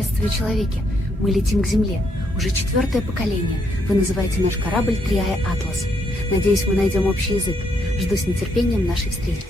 Приветствую, человеки. Мы летим к Земле. Уже 4-е поколение. Вы называете наш корабль Триая Атлас. Надеюсь, мы найдем общий язык. Жду с нетерпением нашей встречи.